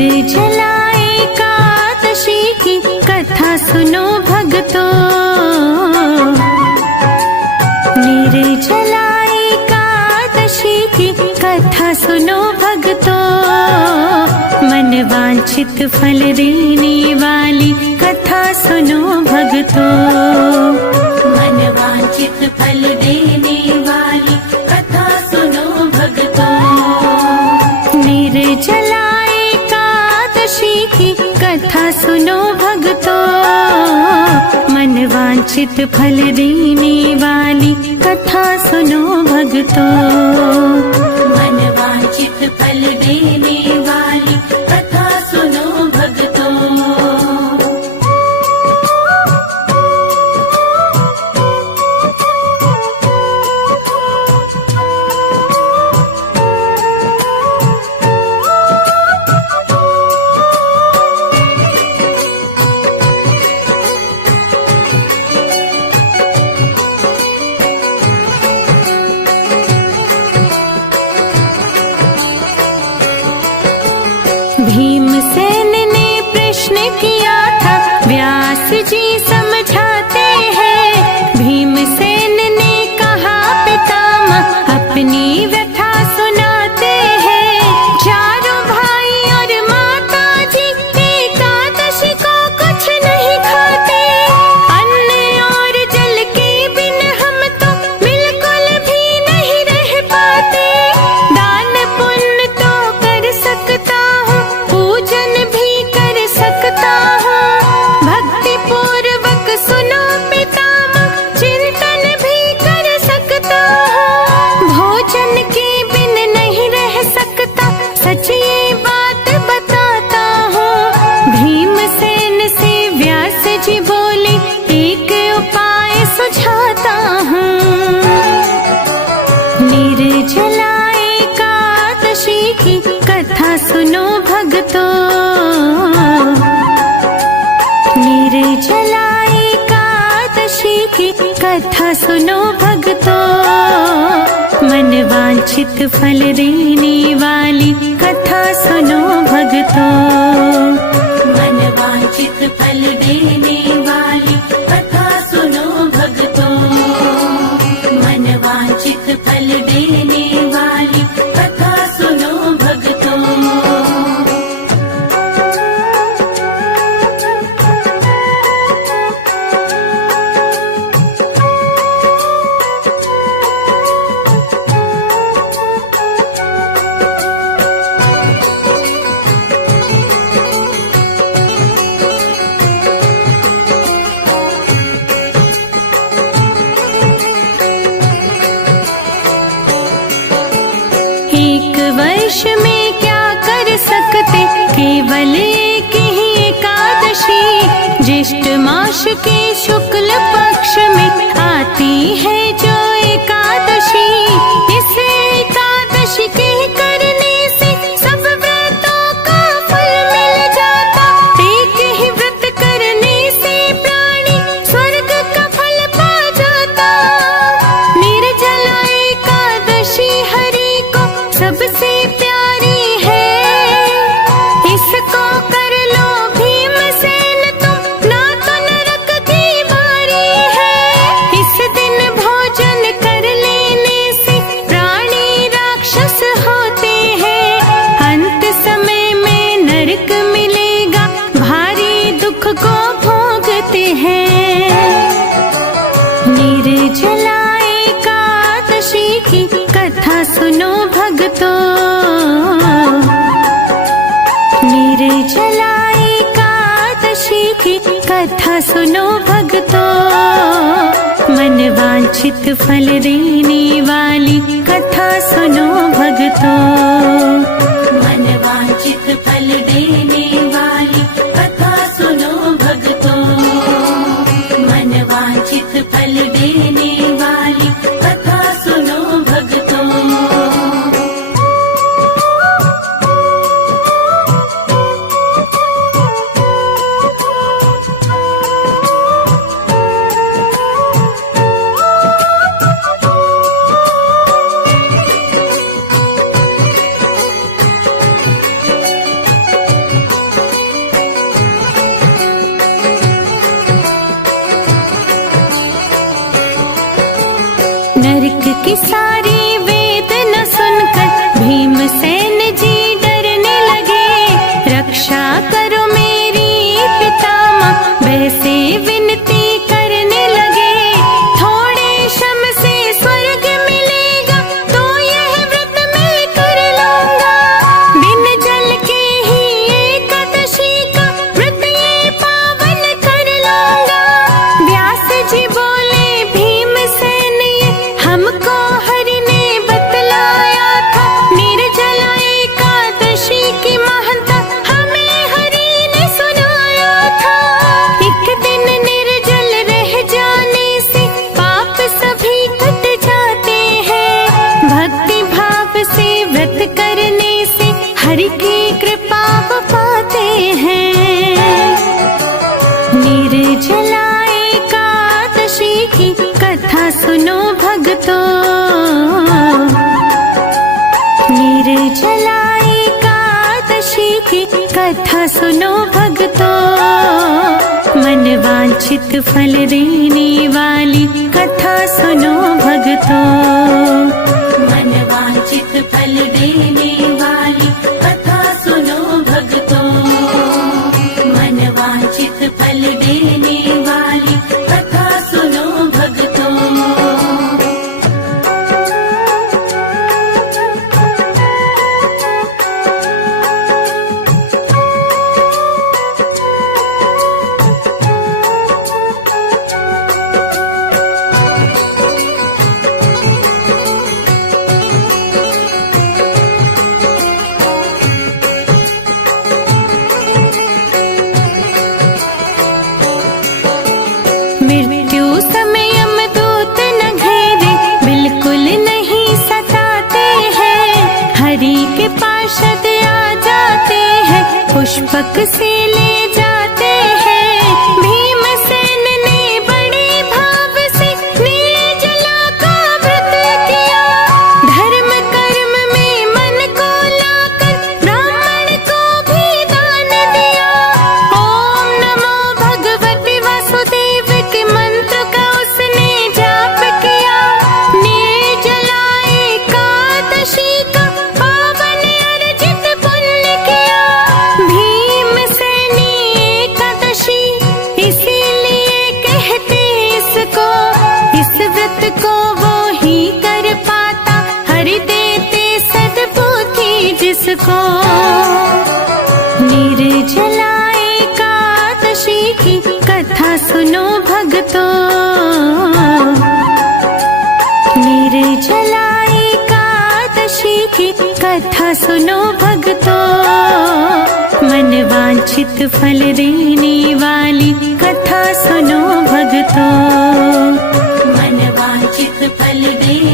निर्जला एकादशी की कथा सुनो भक्तों। निर्जला एकादशी की कथा सुनो भक्तों। मन वांछित फल देने वाली कथा सुनो भक्तों। मन वांछित फल देने वाली कथा सुनो भक्तों। निर्जला एकादशी की कथा सुनो भक्तों। मन वांछित फल देने वाली कथा सुनो भक्तों। मन वांछित फल देने वाली कथा सुनो भक्तों। भीमसेन ने प्रश्न किया था, व्यास जी समझाते हैं। भीमसेन ने कहा पितामह अपनी व्यथा सुनाते हैं। चारों भाई और माता जी एकादशी को कुछ नहीं खाते। अन्न और जल के बिन हम तो बिल्कुल भी नहीं रह पाते। दान पुण्य तो कर सकता हूँ, पूजन भी कर सकता हूँ। भक्ति पूर्वक सुनो पितामह, चिंतन भी कर सकता हूँ। भोजन के बिन नहीं रह सकता, सच ये बात बताता हूँ। भीमसेन से व्यास जी बोले, एक उपाय सुझाता हूँ। निर्जला एकादशी की कथा सुनो भक्तों। निर्जला एकादशी की कथा सुनो भक्तों। मन वांछित फल देने वाली कथा सुनो भक्तों। मन वांछित फल देने वाली कथा सुनो भक्तों। मन वांछित फल देने वाली कथा सुनो भक्तों। एक वर्ष में क्या कर सकते, केवल एक ही एकादशी। ज्येष्ठ मास के शुक्ल पक्ष में आती है जो एकादशी। इस एकादशी के करने से सब व्रतों का फल मिल जाता। एक ही व्रत करने से प्राणी स्वर्ग का फल पा जाता। निर्जला एकादशी हरि को सबसे प्यारी है। इसको कर लो भीमसेन तुम, ना तो नरक की बारी है। इस दिन भोजन कर लेने से प्राणी राक्षस होते हैं। अंत समय में नरक मिलेगा, भारी दुख को भोगते हैं। निर्जला एकादशी की कथा सुनो भक्तों। निर्जला एकादशी की कथा सुनो भक्तों। मन वांछित फल देने वाली कथा सुनो भक्तों। मन वांछित फल देने वाली कथा सुनो भक्तों। मन वांछित फल देने वाली कथा सुनो भक्तों। कथा सुनो भक्तों, मन वांछित फल देने वाली कथा सुनो भक्तों, मन वांछित फल देने वाली कथा सुनो भक्तों, मन वांछित फल देने वाली कथा सुनो भक्तों। मृत्यु समय यमदूत न घेरे, बिल्कुल नहीं सताते हैं, हरि के पार्षद आ जाते हैं, पुष्पक से ले जाते हैं। भीमसेन ने बड़े भाव से निर्जला का व्रत किया, धर्म कर्म में मन को लाकर ब्राह्मण को भी दान दिया। ओम नमो भगवते वासुदेव के मंत्र का उसने जाप किया, निर्जला एकादशी का पावन अर्जित पुण्य किया। भीमसेनी एकादशी इसीलिए कहते इसको, इस व्रत को वो ही कर पाता, हरि देते सद्बुद्धि जिसको। निर्जला एकादशी की कथा सुनो भक्तों, निर्जला एकादशी की कथा सुनो भक्तों, मन वांछित फल देने वाली कथा सुनो भक्तों, मन वांछित फल देने